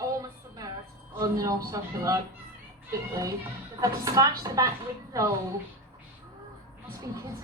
Almost submerged. On the North Circular. Quickly. We've had to smash the back window. Must be kids.